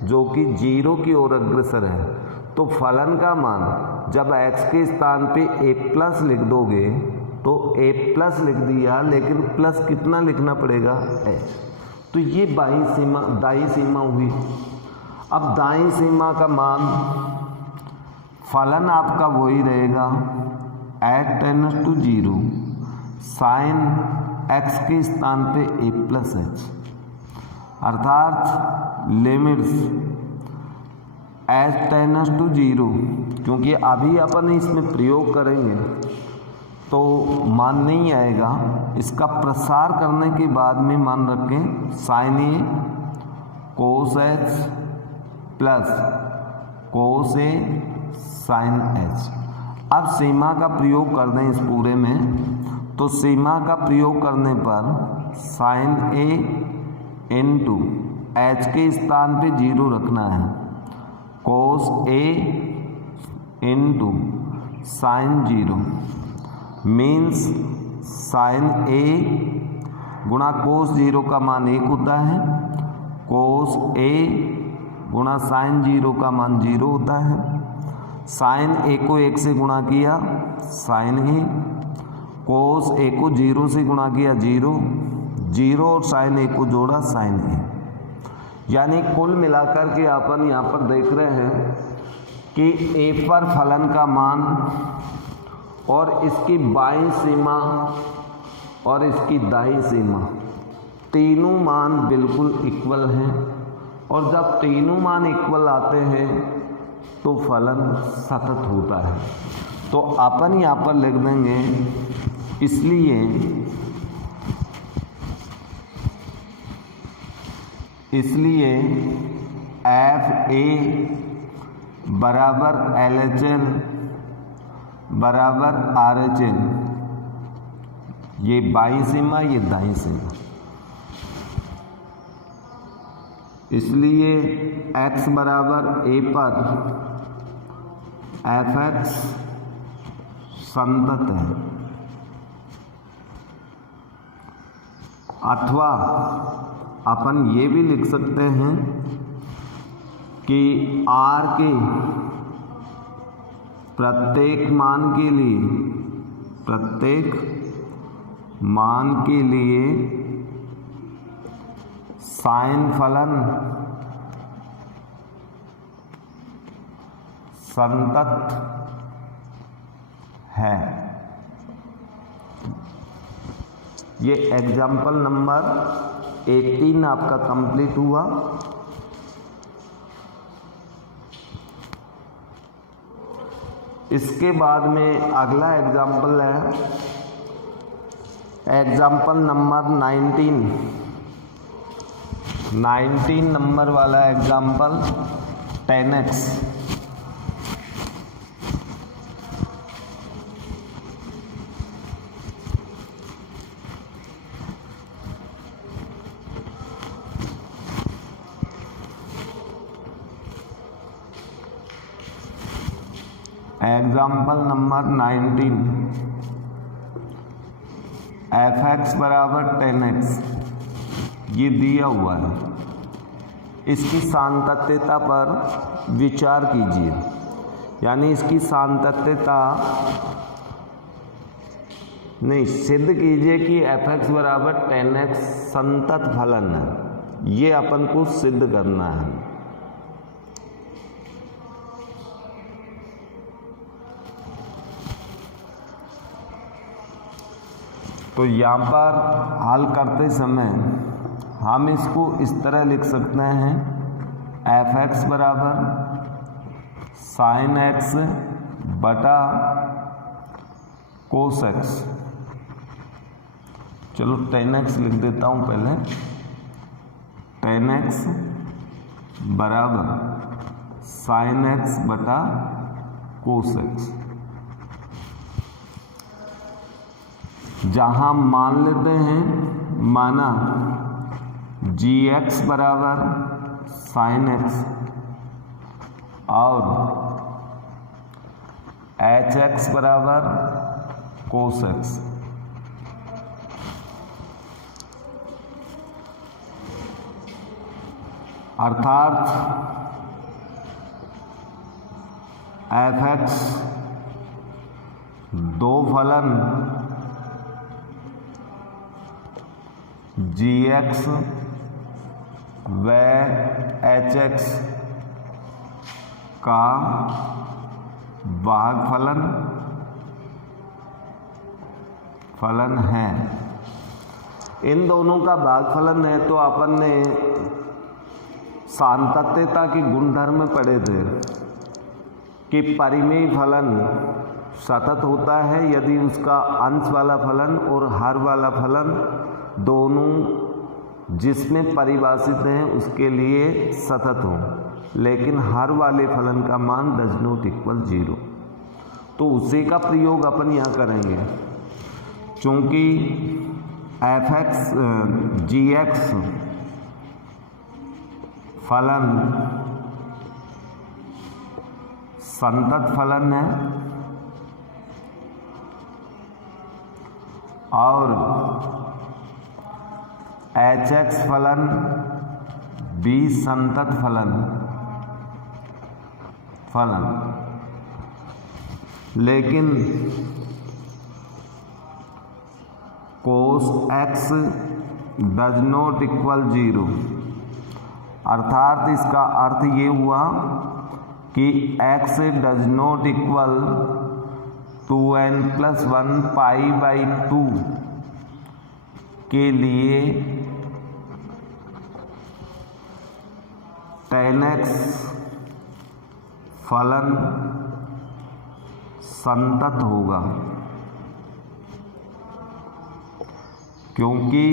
जो कि 0 की ओर अग्रसर है। तो फलन का मान जब x के स्थान पे a प्लस लिख दोगे तो a प्लस लिख दिया, लेकिन प्लस कितना लिखना पड़ेगा h। तो ये दाईं सीमा हुई। अब दाईं सीमा का मान फलन आपका वही रहेगा H tends to 0 sine x के स्थान पे a प्लस h, अर्थात लिमिट्स एट टेंड्स टू 0, क्योंकि अभी अपन इसमें प्रयोग करेंगे तो मान नहीं आएगा। इसका प्रसार करने के बाद में मान रखें साइन ए कोस एच प्लस कोस ए साइन एच। अब सीमा का प्रयोग कर दें इस पूरे में, तो सीमा का प्रयोग करने पर साइन ए इंटू एच के स्थान पे 0 रखना है, कोस ए इंटू साइन 0 मीन्स साइन ए गुणा कोस 0 का मान 1 होता है, कोस ए गुणा साइन 0 का मान 0 होता है। साइन ए को 1 से गुणा किया साइन ए, कोस ए को 0 से गुणा किया 0 और साइन ए को जोड़ा साइन ए। यानी कुल मिलाकर के अपन यहाँ पर देख रहे हैं कि ए पर फलन का मान और इसकी बाईं सीमा और इसकी दाईं सीमा तीनों मान बिल्कुल इक्वल हैं, और जब तीनों मान इक्वल आते हैं तो फलन सतत होता है। तो अपन यहाँ पर लिख देंगे इसलिए एफ ए बराबर LHL बराबर RHL, ये बाईं सीमा ये दाईं सीमा। इसलिए x बराबर a पर fx संतत है, अथवा अपन ये भी लिख सकते हैं कि r के प्रत्येक मान के लिए साइन फलन संतत है। ये एग्जाम्पल नंबर 18 आपका कंप्लीट हुआ। इसके बाद में अगला एग्जाम्पल है एग्जाम्पल नंबर 19 नंबर वाला example 10x। Example number 19 fx बराबर 10x ये दिया हुआ है। इसकी सातत्यता पर विचार कीजिए, यानी इसकी सातत्यता नहीं सिद्ध कीजिए कि fx बराबर 10x संतत फलन है। ये अपन को सिद्ध करना है। तो यहाँ पर हल करते समय हम इसको इस तरह लिख सकते हैं fx बराबर साइन x बटा कोस x। चलो 10x लिख देता हूँ पहले। 10x बराबर साइन x बटा कोस x। जहाँ मान लेते हैं माना gx बराबर साइन x और hx बराबर कोस x। अर्थात f(x) दो फलन g(x) व h(x) का भागफलन है। इन दोनों का भागफलन है तो अपन ने सातत्यता के गुणधर्म पढ़े थे कि परिमेय फलन सतत होता है यदि उसका अंश वाला फलन और हर वाला फलन दोनों जिसमें परिभाषित हैं उसके लिए सतत हो, लेकिन हर वाले फलन का मान डज नॉट इक्वल 0। तो उसी का प्रयोग अपन यहाँ करेंगे, चूँकि f(x) g(x) फलन संतत फलन है और h(x) फलन भी संतत फलन लेकिन cos x does not equal 0। अर्थात इसका अर्थ ये हुआ कि x does not equal 2n+1 π/2 के लिए tan x फलन संतत होगा, क्योंकि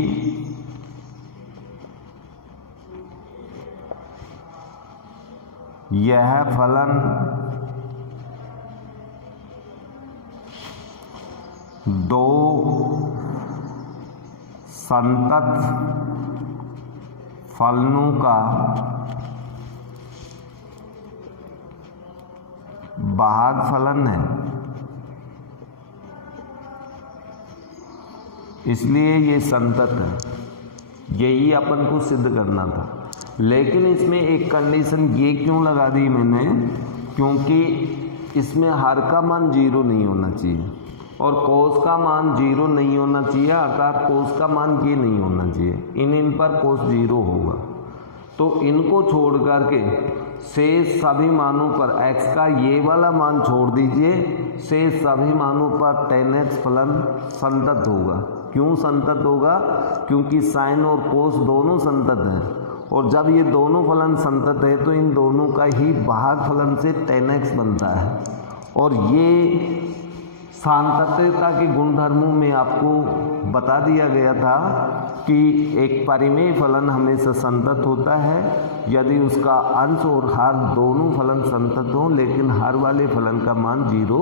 यह फलन दो संतत फलनों का भागफलन है, इसलिए ये संतत है। यही अपन को सिद्ध करना था, लेकिन इसमें एक कंडीशन ये क्यों लगा दी मैंने, क्योंकि इसमें हर का मान 0 नहीं होना चाहिए और कोस का मान 0 नहीं होना चाहिए, अर्थात कोस का मान ये नहीं होना चाहिए। इन पर कोस 0 होगा, तो इनको छोड़ करके शेष सभी मानों पर x का ये वाला मान छोड़ दीजिए, शेष सभी मानों पर tan x फलन संतत होगा। क्यों संतत होगा? क्योंकि साइन और कोस दोनों संतत हैं, और जब ये दोनों फलन संतत है तो इन दोनों का ही भागफलन से tan x बनता है। और ये सातत्यता के गुणधर्मों में आपको बता दिया गया था कि एक परिमेय फलन हमेशा संतत होता है यदि उसका अंश और हर दोनों फलन संतत हों, लेकिन हर वाले फलन का मान 0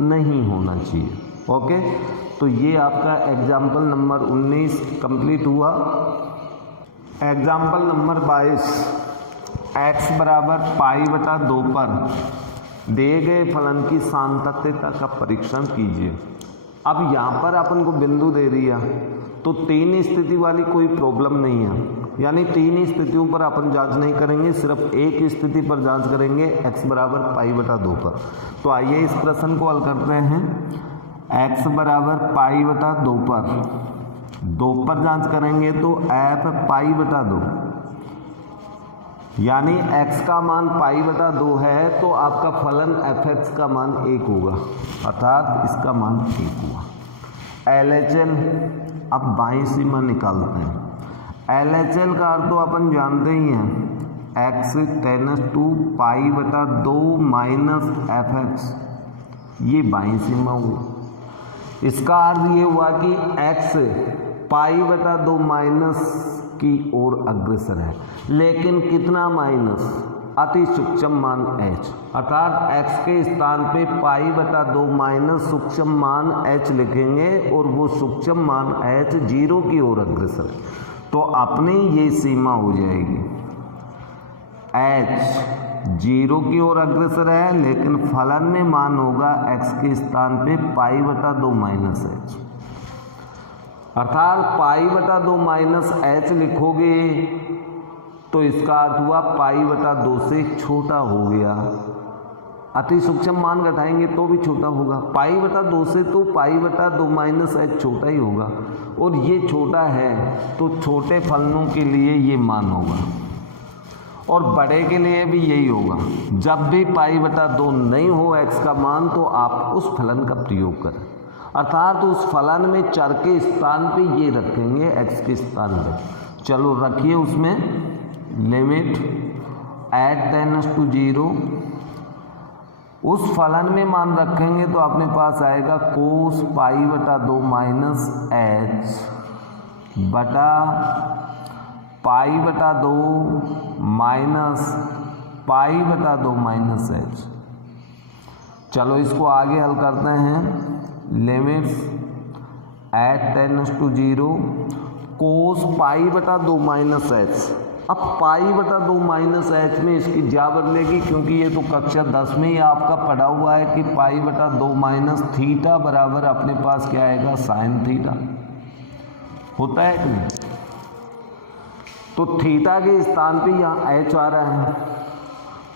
नहीं होना चाहिए। ओके, तो ये आपका एग्जाम्पल नंबर 19 कंप्लीट हुआ। एग्जाम्पल नंबर 22, x बराबर π/2 पर दिए गए फलन की सातत्यता का परीक्षण कीजिए। अब यहाँ पर अपन को बिंदु दे दिया तो 3 स्थिति वाली कोई प्रॉब्लम नहीं है, यानी 3 स्थितियों पर अपन जांच नहीं करेंगे, सिर्फ एक स्थिति पर जांच करेंगे, x बराबर π/2 पर। तो आइए इस प्रश्न को हल करते हैं। x बराबर π/2 पर 2 पर जांच करेंगे तो f π/2, यानी x का मान π/2 है तो आपका फलन f(x) का मान 1 होगा, अर्थात इसका मान 1 हुआ। LHL, अब बाईं सीमा निकालते हैं। LHL का अर्थ तो अपन जानते ही हैं, x टेनस टू π/2 माइनस f(x), ये बाईं सीमा हुआ। इसका अर्थ ये हुआ कि x π/2 माइनस की ओर अग्रसर है, लेकिन कितना माइनस? अति सूक्ष्म मान h, अर्थात x के स्थान पे π/2 माइनस सूक्ष्म मान h लिखेंगे और वो सूक्ष्म मान h 0 की ओर अग्रसर है। तो अपनी ये सीमा हो जाएगी, h 0 की ओर अग्रसर है, लेकिन फलन में मान होगा x के स्थान पे π/2 माइनस h, अर्थात π/2 माइनस h लिखोगे तो इसका अर्थ हुआ पाई बटा 2 से छोटा हो गया। अति सूक्ष्म मान घटाएंगे तो भी छोटा होगा। पाई बटा 2 से तो पाई बटा 2 माइनस एच छोटा ही होगा, और ये छोटा है तो छोटे फलनों के लिए ये मान होगा और बड़े के लिए भी यही होगा। जब भी पाई बटा 2 नहीं हो एक्स का मान तो आप उस फलन का प्रयोग करें, अर्थात उस फलन में चर के स्थान पे ये रखेंगे एक्स के स्थान पे। चलो रखिए, उसमें लिमिट एट टेंड्स टू 0, उस फलन में मान रखेंगे तो अपने पास आएगा कोस पाई बटा 2 माइनस एच बटा पाई बटा 2 माइनस पाई बटा 2 माइनस एच। चलो इसको आगे हल करते हैं। लिमिट्स एट टेंड्स टू 0 कोस पाई बटा 2 माइनस एच। अब पाई बटा 2 माइनस एच में इसकी जा बदलेगी, क्योंकि ये तो कक्षा 10 में ही आपका पढ़ा हुआ है कि पाई बटा 2 माइनस थीटा बराबर अपने पास क्या आएगा, साइन थीटा। होता है कि नहीं? तो थीटा के स्थान पे यहाँ एच आ रहा है,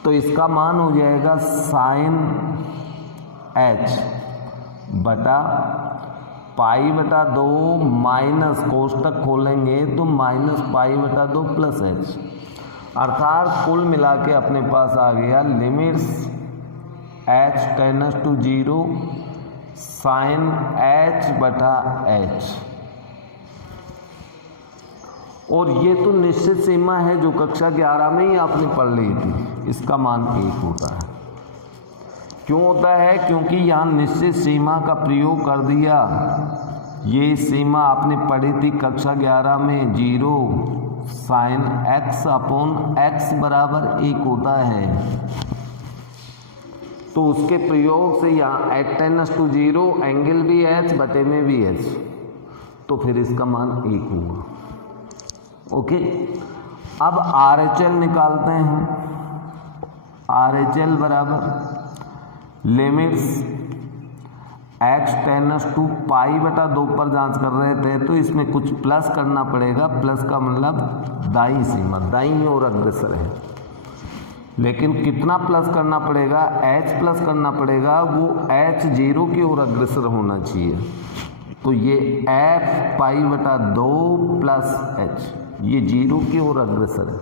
तो इसका मान हो जाएगा साइन एच बटा पाई बटा 2 माइनस, कोष्टक खोलेंगे तो माइनस पाई बटा 2 प्लस एच, अर्थात कुल मिला के अपने पास आ गया limits H tends to 0 sine H बटा एच। और ये तो निश्चित सीमा है जो कक्षा 11 में ही आपने पढ़ ली थी, इसका मान 1 होता है। क्यों होता है? क्योंकि यहाँ निश्चित सीमा का प्रयोग कर दिया। ये सीमा आपने पढ़ी थी कक्षा 11 में, 0 साइन एक्स अपॉन एक्स बराबर 1 होता है। तो उसके प्रयोग से यहाँ एट टेंड्स टू 0 एंगल भी एच बटे में भी एच, तो फिर इसका मान 1 होगा। ओके, अब आर एच एल निकालते हैं। आर एच एल बराबर लिमिट्स एक्स टेंड्स टू पाई बटा 2 पर जांच कर रहे थे, तो इसमें कुछ प्लस करना पड़ेगा। प्लस का मतलब दाईं सीमा, दाईं ओर अग्रसर है, लेकिन कितना प्लस करना पड़ेगा, एच प्लस करना पड़ेगा। वो एच 0 की ओर अग्रसर होना चाहिए, तो ये एफ पाई बटा 2 प्लस एच, ये 0 की ओर अग्रसर है,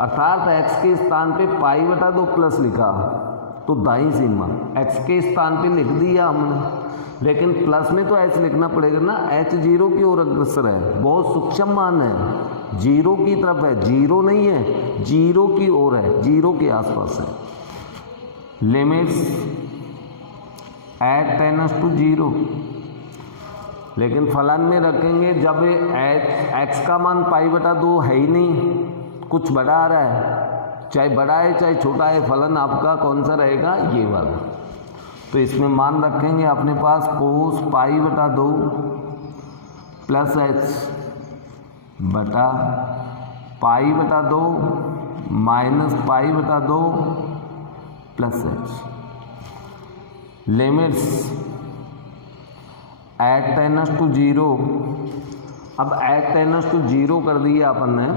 अर्थात एक्स के स्थान पे पाई बटा 2 प्लस लिखा तो दाईं सीमा, एक्स के स्थान पे लिख दिया हमने, लेकिन प्लस में तो एच लिखना पड़ेगा ना। एच 0 की ओर अग्रसर है, बहुत सूक्ष्म मान है, 0 की तरफ है, 0 नहीं है, 0 की ओर है, 0 के आसपास है। लिमिट्स एट टेंड्स टू 0, लेकिन फलन में रखेंगे जब एक्स का मान पाई बटा 2 है ही नहीं, कुछ बड़ा आ रहा है, चाहे बड़ा है चाहे छोटा है, फलन आपका कौन सा रहेगा, ये वाला। तो इसमें मान रखेंगे अपने पास कोस पाई बटा 2 प्लस एच बटा पाई बटा 2 माइनस पाई बटा 2 plus H. Limits H tends to 0, अब एट टेंड्स टू 0 कर दिया अपन ने,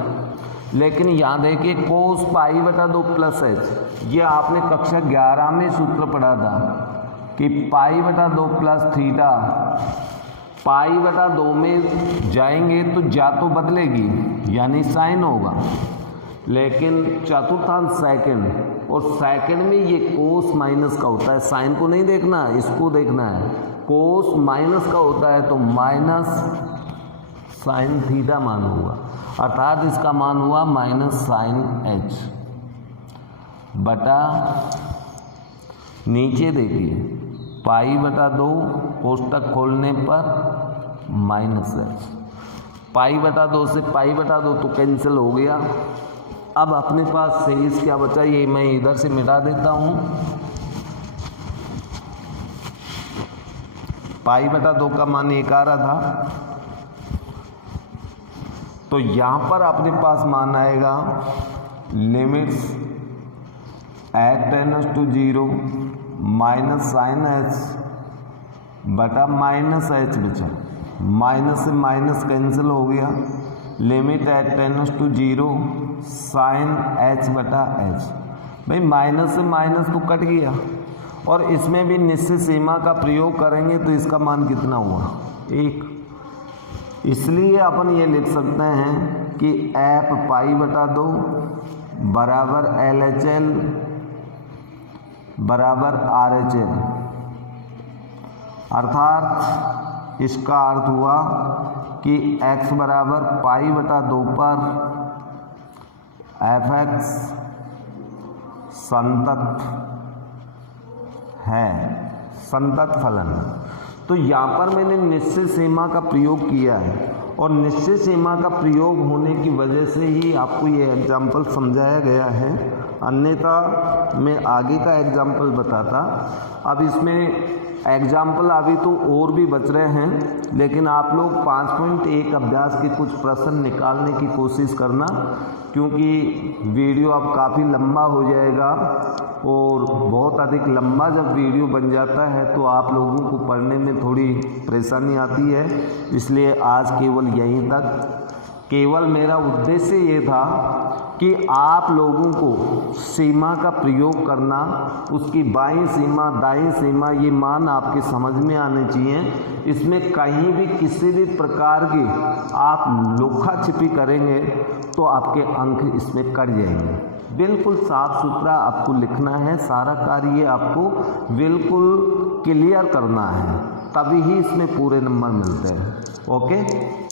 लेकिन यहाँ देखिए कोस पाई बटा 2 प्लस एच, ये आपने कक्षा 11 में सूत्र पढ़ा था कि पाई बटा 2 प्लस थीटा, पाई बटा 2 में जाएंगे तो जा तो बदलेगी यानी साइन होगा, लेकिन चतुर्थांश सेकंड, और सेकंड में ये कोस माइनस का होता है, साइन को नहीं देखना, इसको देखना है। कोस माइनस का होता है तो माइनस साइन थीटा मान होगा, अर्थात इसका मान हुआ माइनस साइन एच बटा, नीचे देखिए पाई बटा 2 कोष्टक खोलने पर माइनस एच, पाई बटा 2 से पाई बटा 2 तो कैंसिल हो गया। अब अपने पास शेष क्या बचा, ये मैं इधर से मिटा देता हूँ। पाई बटा 2 का मान 1 आ रहा था, तो यहाँ पर अपने पास मान आएगा limits H tends to 0 minus sine H बटा माइनस एच बचा, माइनस से माइनस कैंसिल हो गया, limit H tends to 0 sine H बटा एच। भाई माइनस से माइनस तो कट गया, और इसमें भी निश्चित सीमा का प्रयोग करेंगे तो इसका मान कितना हुआ 1। इसलिए अपन ये लिख सकते हैं कि एफ पाई बटा 2 बराबर एल एच एल बराबर आर एच एल, अर्थात इसका अर्थ हुआ कि x बराबर पाई बटा 2 पर एफ एक्स संतत है, संतत फलन। तो यहाँ पर मैंने निश्चित सीमा का प्रयोग किया है, और निश्चित सीमा का प्रयोग होने की वजह से ही आपको ये एग्जाम्पल समझाया गया है, अन्यथा मैं आगे का एग्जाम्पल बताता। अब इसमें एग्जाम्पल अभी तो और भी बच रहे हैं, लेकिन आप लोग 5.1 अभ्यास के कुछ प्रश्न निकालने की कोशिश करना, क्योंकि वीडियो अब काफ़ी लंबा हो जाएगा, और बहुत अधिक लंबा जब वीडियो बन जाता है तो आप लोगों को पढ़ने में थोड़ी परेशानी आती है। इसलिए आज केवल यहीं तक। केवल मेरा उद्देश्य ये था कि आप लोगों को सीमा का प्रयोग करना, उसकी बाईं सीमा दाईं सीमा ये मान आपके समझ में आने चाहिए। इसमें कहीं भी किसी भी प्रकार की आप लोखा छिपी करेंगे तो आपके अंक इसमें कट जाएंगे। बिल्कुल साफ सुथरा आपको लिखना है, सारा कार्य आपको बिल्कुल क्लियर करना है, तभी ही इसमें पूरे नंबर मिलते हैं। ओके।